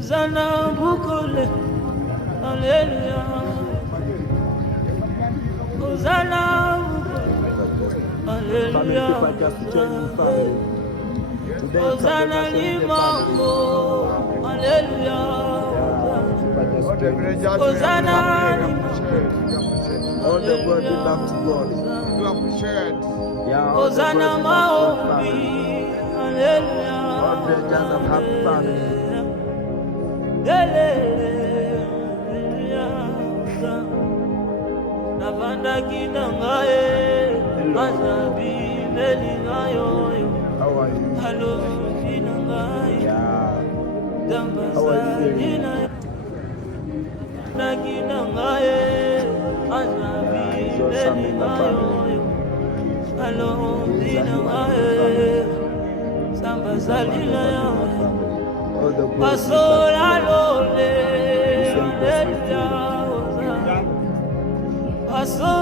Hosanna Bukule, Hallelujah. Hosanna Bukule, Hallelujah. Hosanna Limambo, Hallelujah. Hosanna All the glory belongs to God. Hosanna Maombi, Hallelujah. All the just of happy family. Navanda Kinangae, Mazabi, Melingayo, How are you? Hello, Kinangae, Yeah. Dambasina, Nakinangae, Mazabi, Melingayo, Hello, Kinangae, Sambasalina, All the glory. Pasola Lole, Hallelujah. Paso